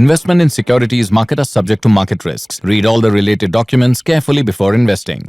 Investment in securities market are subject to market risks. Read all the related documents carefully before investing.